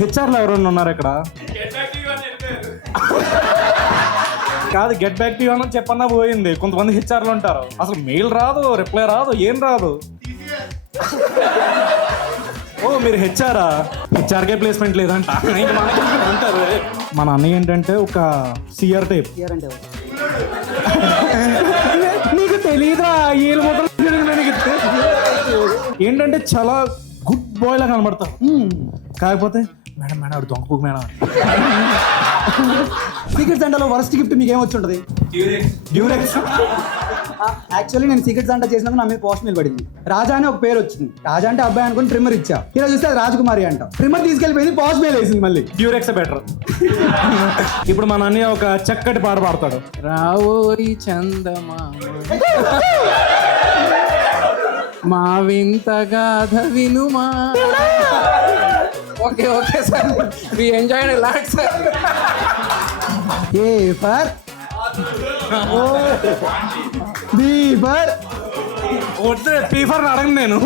హెచ్ఆర్లో ఎవరైనా ఉన్నారు ఇక్కడ? కాదు, గెట్ బ్యాక్ టు యూ అని చెప్పన్నా పోయింది. కొంతమంది హెచ్ఆర్లు ఉంటారు, అసలు మెయిల్ రాదు, రిప్లై రాదు, ఏం రాదు. ఓ మీరు హెచ్ఆరా? హెచ్ఆర్కే ప్లేస్మెంట్ లేదంట అంటారు. మన అన్నయ్య ఏంటంటే ఒక సిఆర్ టైప్. నీకు తెలీదా? ఏళ్ళు మొదలు ఏంటంటే చాలా గుడ్ బాయ్ లా కనబడతారు. కాకపోతే మేడం మేడం ఆడు దొంగ మేడం. సీక్రెట్ సంటాలో వరస్ట్ గిఫ్ట్ మీకు ఏమొచ్చి ఉంటుంది? డ్యూరెక్స్. యాక్చువల్లీ నేను సీక్రెట్ సంటా చేసినందుకు నా మీద పోస్ట్ మెయిల్ పడింది. రాజా అని ఒక పేరు వచ్చింది. రాజా అంటే అబ్బాయి అనుకుని ట్రిమ్మర్ ఇచ్చా. ఇలా చూస్తే అది రాజకుమారి అంట. ట్రిమ్మర్ తీసుకెళ్ళిపోయింది, పోస్ట్ మెయిల్ వేసింది మళ్ళీ. Durex better. ఇప్పుడు మన అన్నయ్య ఒక చక్కటి పాట పాడతాడు. రావోయి చందమా మా వింత గాథ వినుమా. Okay okay sir, we enjoyed a lot sir. A for B for వద్దు, పీ ఫర్ అడగను నేను.